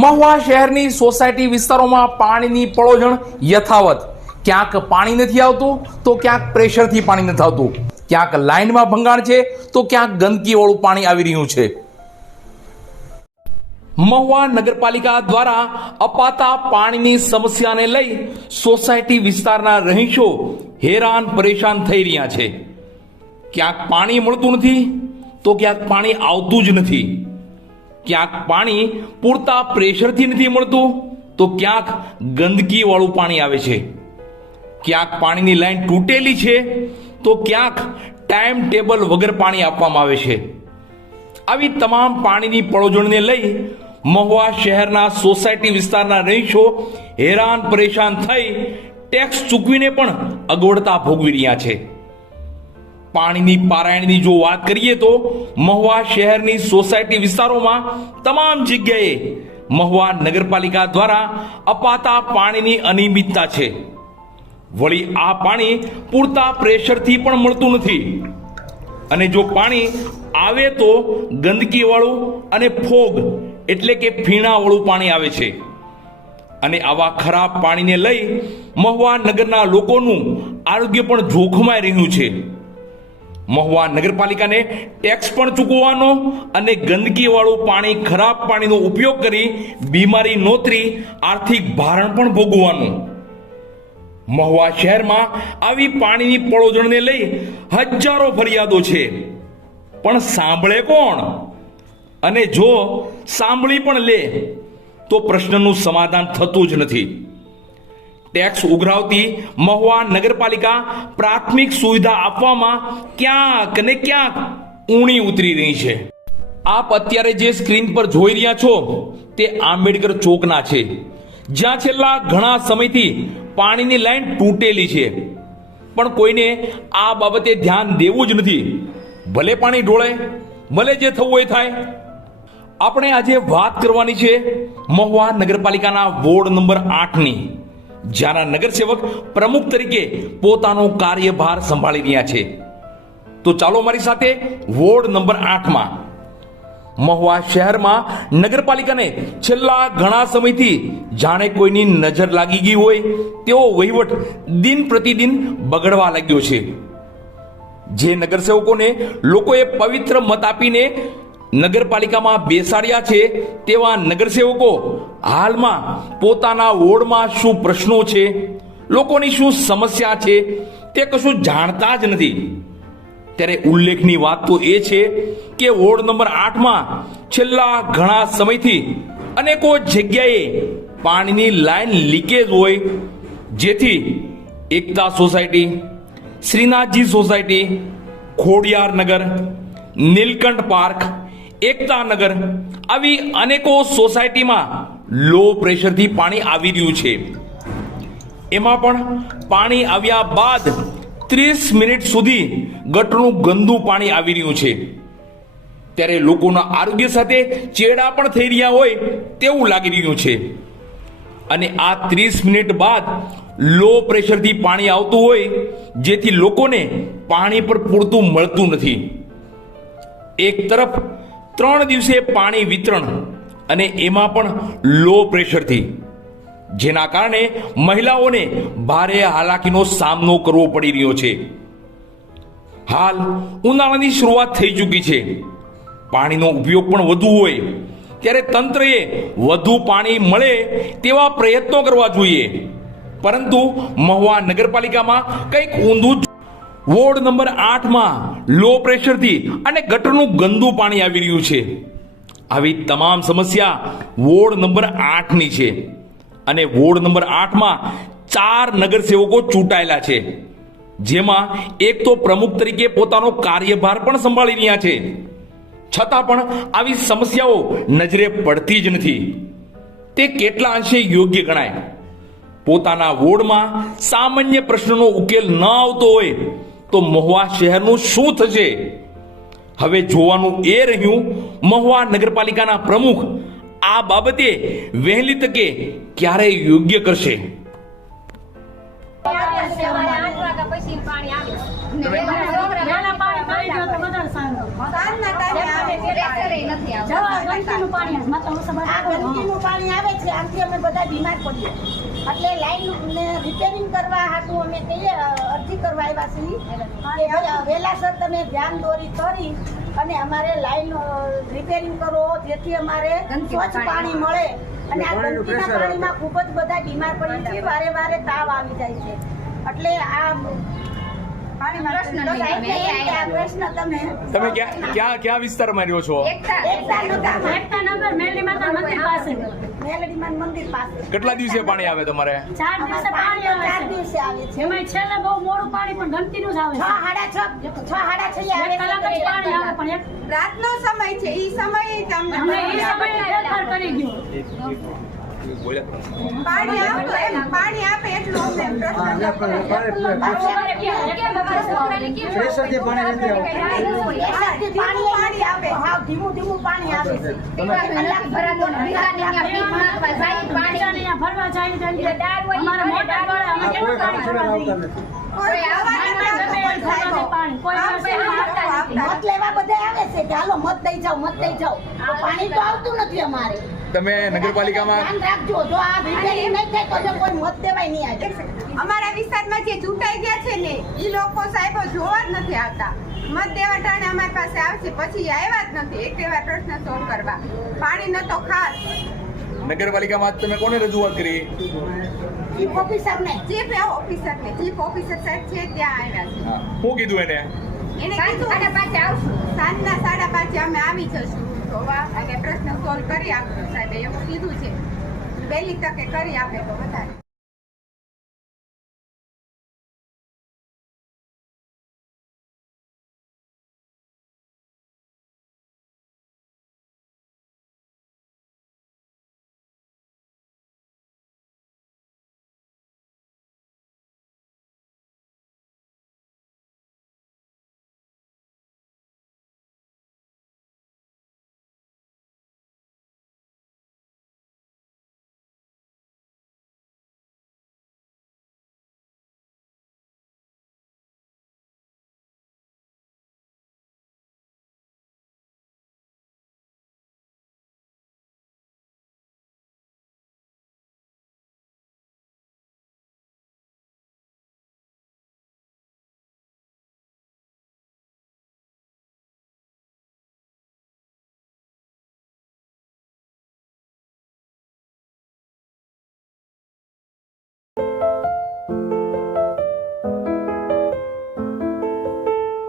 મહુવા શહેરની સોસાયટી વિસ્તારોમાં પાણીની પળોજણ યથાવત. ક્યાંક પાણી નથી આવતું તો ક્યાંક પ્રેશરથી પાણી નથી આવતું, ક્યાંક લાઇનમાં ભંગાણ છે તો ક્યાંક ગંદકીવાળું પાણી આવી રહ્યું છે. મહુવા નગરપાલિકા દ્વારા અપાતા પાણીની સમસ્યાને લઈ સોસાયટી વિસ્તારના રહીશો હેરાન પરેશાન થઈ રહ્યા છે. ક્યાંક પાણી મળતું નથી તો ક્યાંક પાણી આવતું જ નથી, ક્યાંક પાણી પૂરતા પ્રેશરથી નથી મળતું તો ક્યાંક ગંદકી વાળું પાણી આવે છે, ક્યાંક પાણીની લાઈન તૂટેલી છે તો ક્યાંક ટાઈમ ટેબલ વગર પાણી આપવામાં આવે છે. આવી તમામ પાણીની પળોજણને લઈ મહુવા શહેરના સોસાયટી વિસ્તારના રહીશો હેરાન પરેશાન થઈ ટેક્સ ચૂકવીને પણ અગવડતા ભોગવી રહ્યા છે. પાણીની પારાયણની જો વાત કરીએ તો મહુવા શહેરની સોસાયટી વિસ્તારોમાં તમામ જગ્યાએ મહુવા નગરપાલિકા દ્વારા અપાતા પાણીની અનિયમિતતા છે. વળી આ પાણી પૂરતા પ્રેશરથી પણ મળતું નથી અને જો પાણી આવે તો ગંદકીવાળું અને ફોગ એટલે કે ફીણાવાળું પાણી આવે છે. અને આવા ખરાબ પાણીને લઈ મહુવા નગરના લોકોનું આરોગ્ય પણ જોખમાઈ રહ્યું છે. મહુવા નગરપાલિકાને ટેક્સ પણ ચૂકવવાનો અને ગંદકીવાળું પાણી ખરાબ પાણીનો ઉપયોગ કરી બીમારી નોતરી આર્થિક ભારણ પણ ભોગવવાનું. મહુવા શહેરમાં આવી પાણીની પળોજણને લઈ હજારો ફરિયાદો છે, પણ સાંભળે કોણ? અને જો સાંભળી પણ લે તો પ્રશ્નનું સમાધાન થતું જ નથી. ટેક્સ ઉઘરાવતી મહુવા નગરપાલિકા પ્રાથમિક સુવિધા આપવામાં ક્યાંક ને ક્યાંક ઊણી ઉતરી રહી છે. આપ અત્યારે જે સ્ક્રીન પર જોઈ રહ્યા છો તે આંબેડકર ચોકના છે, જ્યાં છેલ્લા ઘણા સમયથી પાણીની લાઈન તૂટેલી છે, પણ કોઈને આ બાબતે ધ્યાન દેવું જ નથી. ભલે પાણી ઢોળે, ભલે જે થવું હોય થાય. આપણે આજે વાત કરવાની છે મહુવા નગરપાલિકાના વોર્ડ નંબર 8ની, જ્યાંના નગરસેવક પ્રમુખ તરીકે પોતાનો કાર્યભાર સંભાળી રહ્યા છે. તો ચાલો મારી સાથે વોર્ડ નંબર 8માં મહુવા શહેરમાં નગરપાલિકાને છેલ્લા ઘણા સમયથી જાણે કોઈની નજર લાગી ગઈ હોય તેવો વહીવટ દિન પ્રતિદિન બગડવા લાગ્યો છે. જે નગરસેવકોને લોકોએ પવિત્ર મત આપીને નગરપાલિકામાં બેસાડ્યા છે તેવા નગરસેવકો હાલમાં પોતાના વોર્ડમાં શું પ્રશ્નો છે, લોકોની શું સમસ્યા છે તે કશું જાણતા જ નથી. ત્યારે ઉલ્લેખની વાત તો એ છે કે વોર્ડ નંબર 8માં છેલ્લા ઘણા સમયથી અનેકો જગ્યાએ પાણીની લાઈન લીકેજ હોય, જેથી એકતા સોસાયટી, શ્રીનાથજી સોસાયટી, ખોડિયાર નગર, નીલકંઠ પાર્ક, એકતા નગર આવી અનેકો સોસાયટીમાં લો પ્રેશરથી પાણી આવી રહ્યું છે. એમાં પણ પાણી આવ્યા બાદ 30 મિનિટ સુધી ગટરનું ગંદુ પાણી આવી રહ્યું છે. ત્યારે લોકોના આરોગ્ય સાથે ચેડા પણ થઈ રહ્યા હોય તેવું લાગી રહ્યું છે. અને આ 30 મિનિટ બાદ લો પ્રેશરથી પાણી આવતું હોય, જેથી લોકોને પાણી પર પૂરતું મળતું નથી. એક તરફ 3 દિવસે પાણી વિતરણ અને એમાં પણ લો પ્રેશરથી, જેના કારણે મહિલાઓને ભારે હાલાકીનો સામનો કરવો પડી રહ્યો છે. હાલ ઉનાળાની શરૂઆત થઈ ચૂકી છે, પાણીનો ઉપયોગ પણ વધુ હોય, ત્યારે તંત્રએ વધુ પાણી મળે તેવા પ્રયત્નો કરવા જોઈએ. પરંતુ મહુવા નગરપાલિકામાં કંઈક ઊંધું. વોર્ડ નંબર 8માં લો પ્રેશરથી અને ગટરનું ગંદુ પાણી આવી રહ્યું છે. આવી તમામ સમસ્યા વોર્ડ નંબર 8ની છે. અને વોર્ડ નંબર 8માં 4 નગરસેવકો ચૂંટાયેલા છે, જેમાં એક તો પ્રમુખ તરીકે પોતાનો કાર્યભાર પણ સંભાળી રહ્યા છે. છતાં પણ આવી સમસ્યાઓ નજરે પડતી જ નથી. તે કેટલા અંશે યોગ્ય ગણાય? પોતાના વોર્ડમાં સામાન્ય પ્રશ્નનો ઉકેલ ન આવતો હોય તો મહુવા શહેરનું શું થશે? હવે જોવાનું એ રહ્યું મહુવા નગરપાલિકાના પ્રમુખ આ બાબતે વહેલી તકે ક્યારે યોગ્ય કરશે. નથી ગંદકીનું પાણી આવે, માતા ઓસા આ ગંદકીનું પાણી આવે છે, આમથી અમે બધા બીમાર પડીએ. એટલે લાઈન રિપેરિંગ કરવા હાટું અમે કહીએ અરજી કરવા આવ્યા છીએ કે વહેલાસર તમે ધ્યાન દોરી કરી અને અમારે લાઈન રિપેરિંગ કરો, જેથી અમારે સ્વચ્છ પાણી મળે. અને આ ગંદકીના પાણીમાં ખૂબ જ બધા બીમાર પડીએ છીએ, વારે વારે તાવ આવી જાય છે. એટલે આ પ્રશ્ન તમે ક્યાં વિસ્તારમાં રહ્યો છો? એકતા નગર મેલડી માતા મંદિર પાસે. મેલડીમાન મંદિર પાસે. કેટલા દિવસે પાણી આવે તમારે? 4 દિવસે પાણી આવે 4 છે. દિવસે આવે છે. એમાંય છેલ્લે બહુ મોડું પાણી પણ ગંદકીનું જ આવે 6:30 આવે એક કલાક જ પાણી આવે પણ એક રાતનો સમય છે, ઈ સમયે તમને અમે એ સમયે ફેરફાર કરી ગયો. પાણી આપો એમ પાણી આપે એટલું અમને પાણી આપે. હાવ ધીમું પાણી આવે છે. પાણી ભરવા જાય તો અમારે મોટર પડે, અમે કેટલું પાણી ભરવા દઈએ? કોઈ પાણી કોઈ મત લેવા બધા આવે છે કે હાલો મત દઈ જાઓ. તો પાણી તો આવતું નથી અમારે. તમે નગરપાલિકામાં ધ્યાન રાખજો, જો આ રિપેરિંગ નહીં થાય તો કોઈ મત દેવાય નહીં આવે. અમારા વિસ્તારમાં જે ચૂંટાઈ ગયા છે ને ઈ લોકો સાહેબો જોવા જ નથી આવતા. મત દેવા ટાણે અમારી પાસે આવશે, પછી આવ્યા જ નથી એક એવા પ્રશ્ન સોલ્વ કરવા. પાણી ન તો ખાસ. નગરપાલિકામાં તમે કોને રજૂઆત કરી? ચીફ ઓફિસરને. ચીફ ઓફિસર સાહેબ છે ત્યાં આવ્યા છે. શું કીધું એને? એને કીધું સાંજના 5:30 અમે આવી જશું જોવા અને પ્રશ્ન સોલ્વ કરી આપજો સાહેબ, એવું કીધું છે. વહેલી તકે કરી આપે તો વધારે.